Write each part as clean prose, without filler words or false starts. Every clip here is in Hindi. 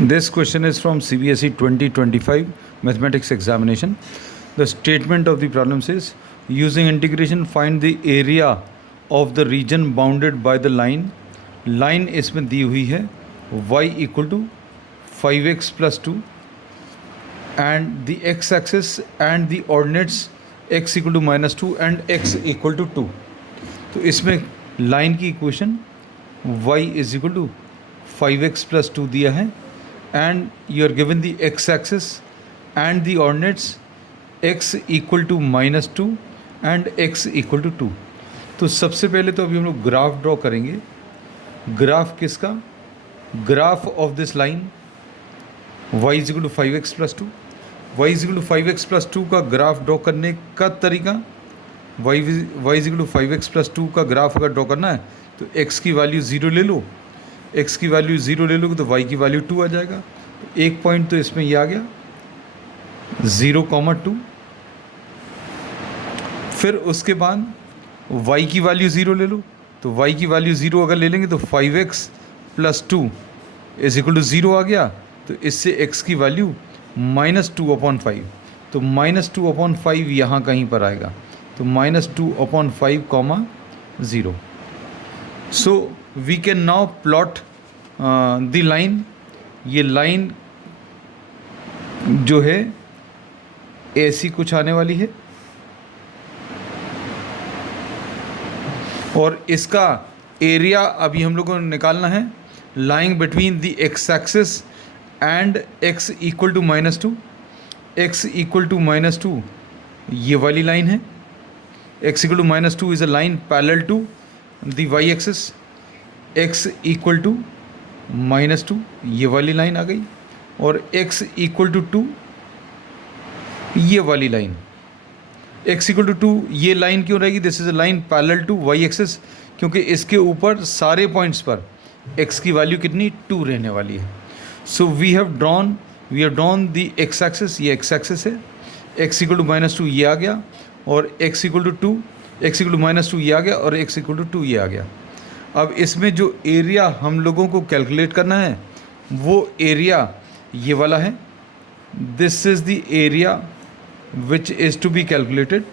This question is from CBSE 2025 mathematics examination. The statement of the problem says, using integration find the area of the region bounded by the line. Line इसमें दी हुई है y equal to 5x plus 2 and the x axis and the ordinates x equal to minus 2 and x equal to 2. तो इसमें लाइन की equation y is equal to 5x plus 2 दिया है and you are given the x axis and the ordinates x equal to minus 2 and x equal to 2. तो सबसे पहले तो अभी हम लोग ग्राफ ड्रॉ करेंगे. ग्राफ किसका? Graph of this line y is equal to 5x plus 2. y is equal to 5x plus 2 का ग्राफ ड्रॉ करने का तरीका, y is equal to 5x plus 2 का ग्राफ अगर ड्रॉ करना है तो x की वैल्यू 0 ले लो, x की वैल्यू 0 ले लोगे तो y की वैल्यू 2 आ जाएगा. तो एक पॉइंट तो इसमें ये आ गया 0,2. फिर उसके बाद y की वैल्यू 0 ले लो, तो y की वैल्यू 0 अगर ले लेंगे तो 5x plus 2 is equal to 0 आ गया. तो इससे x की वैल्यू -2/5, तो -2/5 यहाँ कहीं पर आएगा. तो -2/5, 0. So we can now plot the line. ये लाइन जो है ऐसी कुछ आने वाली है और इसका एरिया अभी हम लोगों को निकालना है. Lying between the x axis and x equal to -2. x equal to -2 ये वाली लाइन है. x equal to -2 is a line parallel to the y axis. x equal to -2 ये वाली लाइन आ गई और x इक्वल टू 2 ये वाली लाइन. x इक्वल टू 2 ये लाइन क्यों रहेगी? This is a line parallel to y axis, क्योंकि इसके ऊपर सारे पॉइंट्स पर x की वैल्यू कितनी 2 रहने वाली है. So we have drawn the x axis. ये x एक्सिस है. x इक्वल टू -2 ये आ गया और x equal to 2, x equal to -2 ये आ गया और x इक्वल टू 2 ये आ गया. अब इसमें जो एरिया हम लोगों को कैलकुलेट करना है वो एरिया ये वाला है. This is the area which is to be calculated.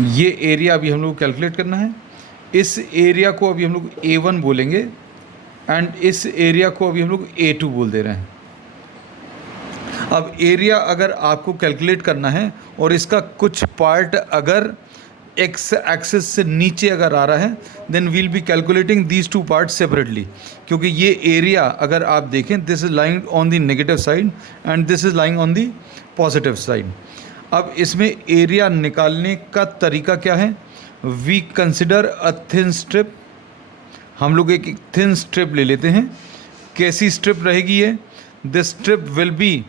ये एरिया अभी हम लोग को कैलकुलेट करना है. इस एरिया को अभी हम लोग A1 बोलेंगे एंड इस एरिया को अभी हम लोग A2 बोल दे रहे हैं. अब एरिया अगर आपको कैलकुलेट करना है और इसका कुछ पार्ट अगर एक्स एक्सिस से नीचे अगर आ रहा है then we'll be calculating these two part separately, क्योंकि ये एरिया अगर आप देखें this is lying on the negative side and this is lying on the positive side. अब इसमें एरिया निकालने का तरीका क्या है? We consider a thin strip. हम लोग एक थिन स्ट्रिप ले लेते हैं. कैसी स्ट्रिप रहेगी ये? This strip will be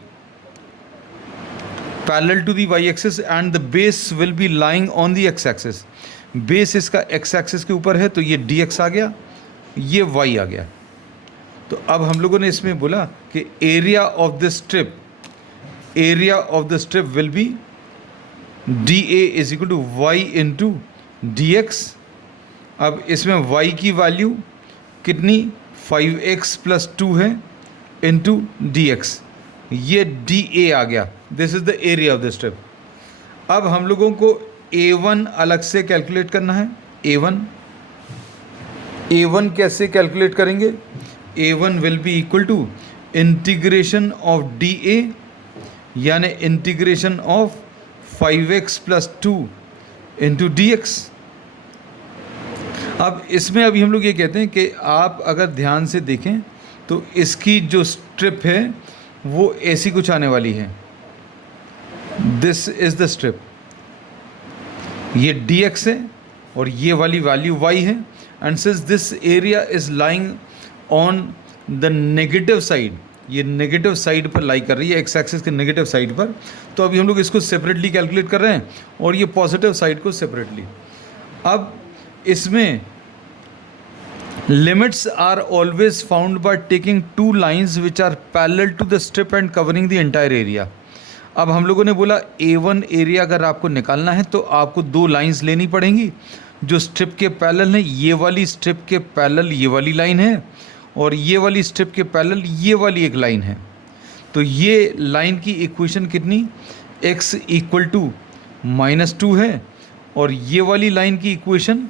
parallel to the y axis and the base will be lying on the x axis. Base इसका एक्स एक्सिस के ऊपर है तो ये डी एक्स आ गया, ये वाई आ गया. तो अब हम लोगों ने इसमें बोला कि area of the strip will be d A is equal to y into d x. अब इसमें y की वैल्यू कितनी 5x प्लस 2 है इंटू डी एक्स. ये डी ए आ गया. This is the area of the strip. अब हम लोगों को A1 अलग से कैलकुलेट करना है. A1 कैसे कैलकुलेट करेंगे? A1 will be equal to integration of d a यानी integration of 5x plus 2 into d x. अब इसमें अभी हम लोग ये कहते हैं कि आप अगर ध्यान से देखें तो इसकी जो स्ट्रिप है वो ऐसी कुछ आने वाली है. This is the strip. ये dx है और ये वाली वैल्यू y है and since this area is lying on the negative side, ये नेगेटिव साइड पर लाई कर रही है एक्स एक्सिस के नेगेटिव साइड पर. तो अभी हम लोग इसको सेपरेटली कैलकुलेट कर रहे हैं और ये पॉजिटिव साइड को सेपरेटली. अब इसमें limits are always found by taking 2 lines which are parallel to the strip and covering the entire area. अब हम लोगों ने बोला A1 एरिया अगर आपको निकालना है तो आपको 2 लाइन्स लेनी पड़ेंगी जो स्ट्रिप के पैरेलल है. ये वाली स्ट्रिप के पैरेलल ये वाली लाइन है और ये वाली स्ट्रिप के पैरेलल ये वाली एक लाइन है। तो ये लाइन की इक्वेशन कितनी, x इक्वल टू -2 है, और ये वाली लाइन की इक्वेशन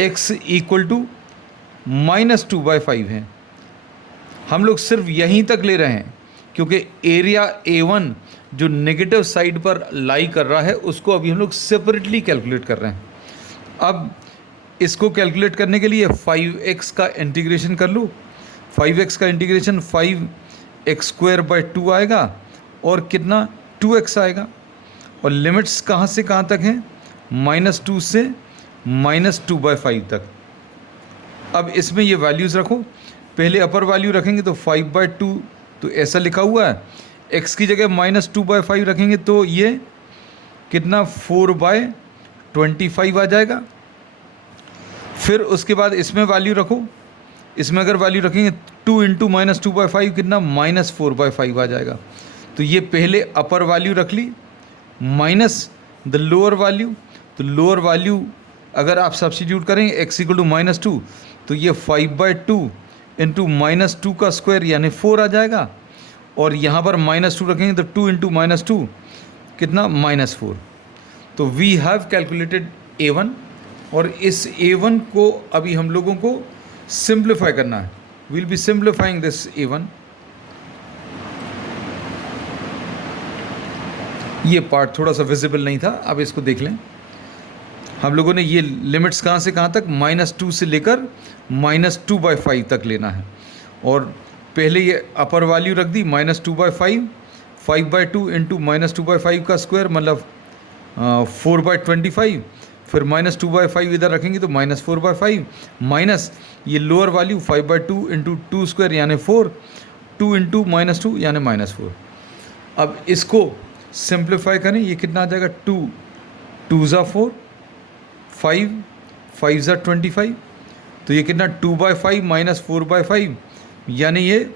x इक्वल टू -2/5 है। हम लोग सिर्फ यहीं तक ले रहे हैं क्योंकि एरिया A1 जो नेगेटिव साइड पर लाई कर रहा है उसको अभी हम लोग सेपरेटली कैलकुलेट कर रहे हैं। अब इसको कैलकुलेट करने के लिए 5x का इंटीग्रेशन कर लूँ। 5x का इंटीग्रेशन 5x² 2 आएगा और कितना 2x आएगा, और लिमिट्स कहाँ से कहाँ तक हैं, -2 से -2/5 तक। अब इसमें ये वैल्यूज़ रखो, पहले अपर वैल्यू रखेंगे तो 5/2 तो ऐसा लिखा हुआ है, x की जगह -2/5 रखेंगे तो ये कितना 4/25 आ जाएगा। फिर उसके बाद इसमें वैल्यू रखो, इसमें अगर वैल्यू रखेंगे 2 × -2/5 कितना -4/5 आ जाएगा। तो ये पहले अपर वैल्यू रख ली माइनस द लोअर वैल्यू। तो लोअर वैल्यू अगर आप सब्स्टिट्यूट करेंगे x इक्वल टू -2 तो ये 5/2 इंटू -2 का स्क्वायर यानी 4 आ जाएगा, और यहाँ पर -2 रखेंगे तो 2 × -2 कितना -4। तो वी हैव कैलकुलेटेड A1, और इस A1 को अभी हम लोगों को सिंप्लीफाई करना है। Will be simplifying this A1। ये पार्ट थोड़ा सा विजिबल नहीं था, अब इसको देख लें। हम लोगों ने ये लिमिट्स कहाँ से कहाँ तक, -2 से लेकर -2/5 तक लेना है, और पहले ये अपर वैल्यू रख दी -2/5, 5/2 इंटू -2/5 का स्क्वायर मतलब 4/25, फिर -2/5 इधर रखेंगे तो -4/5, माइनस ये लोअर वैल्यू 5/2 इंटू 2 स्क्वायर यानी 4, 2 इंटू -2 यानी -4। अब इसको सिंप्लीफाई करें, ये कितना आ जाएगा, 2 2 4, 5 5 25, तो ये कितना 2/5 -4/5 यानी ये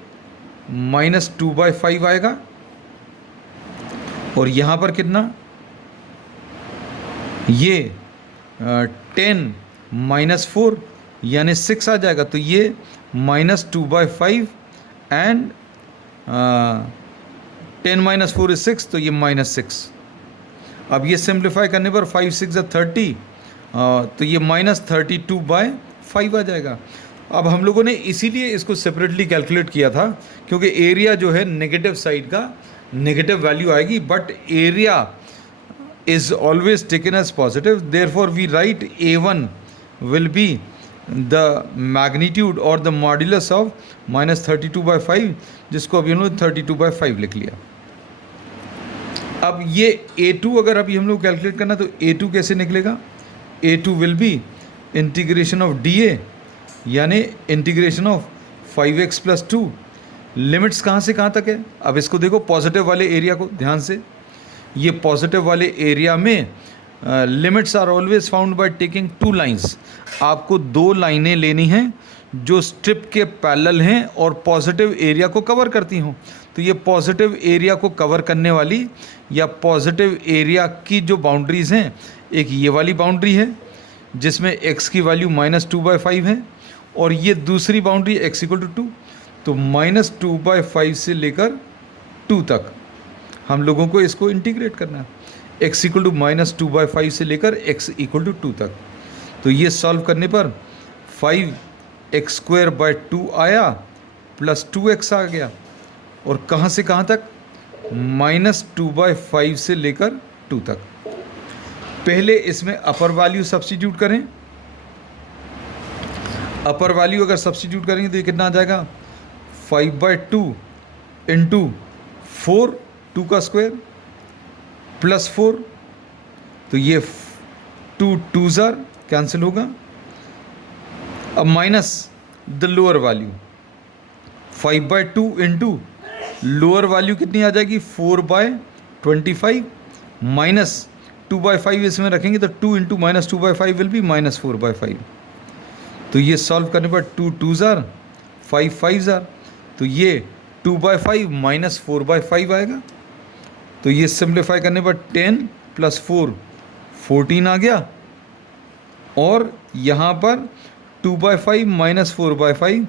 -2/5 आएगा, और यहाँ पर कितना ये 10 -4 यानी 6 आ जाएगा। तो ये -2/5 एंड 10 - 4 is 6, तो ये -6। अब ये सिंप्लीफाई करने पर 5 6 30, तो ये -32/5 आ जाएगा। अब हम लोगों ने इसीलिए इसको सेपरेटली कैलकुलेट किया था क्योंकि एरिया जो है नेगेटिव साइड का नेगेटिव वैल्यू आएगी, but area is always taken as positive, therefore we write A1 will be the magnitude और द मॉड्यूलस ऑफ -32/5, जिसको अभी हम लोग 32/5 लिख लिया। अब ये A2 अगर अभी हम लोग कैलकुलेट करना तो A2 कैसे निकलेगा, A2 will be integration of DA यानी इंटीग्रेशन ऑफ 5x + 2। लिमिट्स कहाँ से कहाँ तक है, अब इसको देखो पॉजिटिव वाले एरिया को ध्यान से, ये पॉजिटिव वाले एरिया में limits are always found by taking 2 lines. आपको 2 लाइनें लेनी हैं जो स्ट्रिप के पैरेलल हैं और पॉजिटिव एरिया को कवर करती हों। तो ये पॉजिटिव एरिया को कवर करने वाली या पॉजिटिव एरिया की जो बाउंड्रीज़ हैं, एक ये वाली बाउंड्री है जिसमें x की वैल्यू -2/5 है, और ये दूसरी बाउंड्री x = 2। तो -2/5 से लेकर 2 तक हम लोगों को इसको इंटीग्रेट करना है, x = -2/5 से लेकर x = 2 तक। तो ये सॉल्व करने पर 5x² 2 आया प्लस 2x आ गया, और कहाँ से कहाँ तक, -2/5 से लेकर 2 तक। पहले इसमें अपर वैल्यू सब्स्टिट्यूट करें, अपर वैल्यू अगर सब्स्टिट्यूट करेंगे तो ये कितना आ जाएगा, 5/2 इंटू 4 2 का स्क्वायर प्लस 4, तो ये 2 2s कैंसिल होगा। अब minus the lower value 5/2 into lower value कितनी आ जाएगी 4/25 माइनस 2/5 इसमें रखेंगे तो 2 इंटू -2/5 विल बी -4/5। तो ये सॉल्व करने पर 2 2s 5 5s, तो ये 2/5 -4/5 आएगा। तो ये सिंप्लीफाई करने पर 10 + 4 14 आ गया, और यहाँ पर 2/5 - 4/5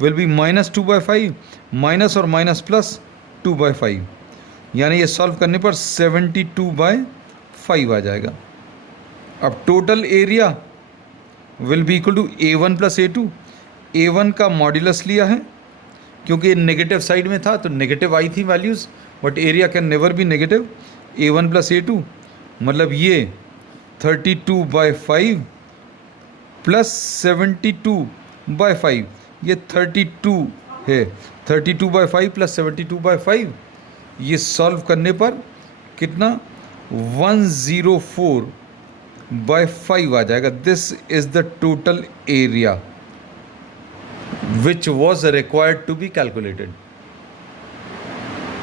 विल बी -2/5 माइनस और माइनस प्लस 2/5, यानी ये सॉल्व करने पर 72/5 आ जाएगा। अब total area will be equal to A1 plus A2। A1 का मॉड्यूलस लिया है क्योंकि ये नेगेटिव साइड में था तो नेगेटिव आई थी values, but area can never be negative. A1 plus A2 मतलब ये 32/5 प्लस 72/5, ये 32 है। 32/5 प्लस 72/5, ये सॉल्व करने पर कितना 104/5 आ जाएगा। This is the total area which was required to be calculated.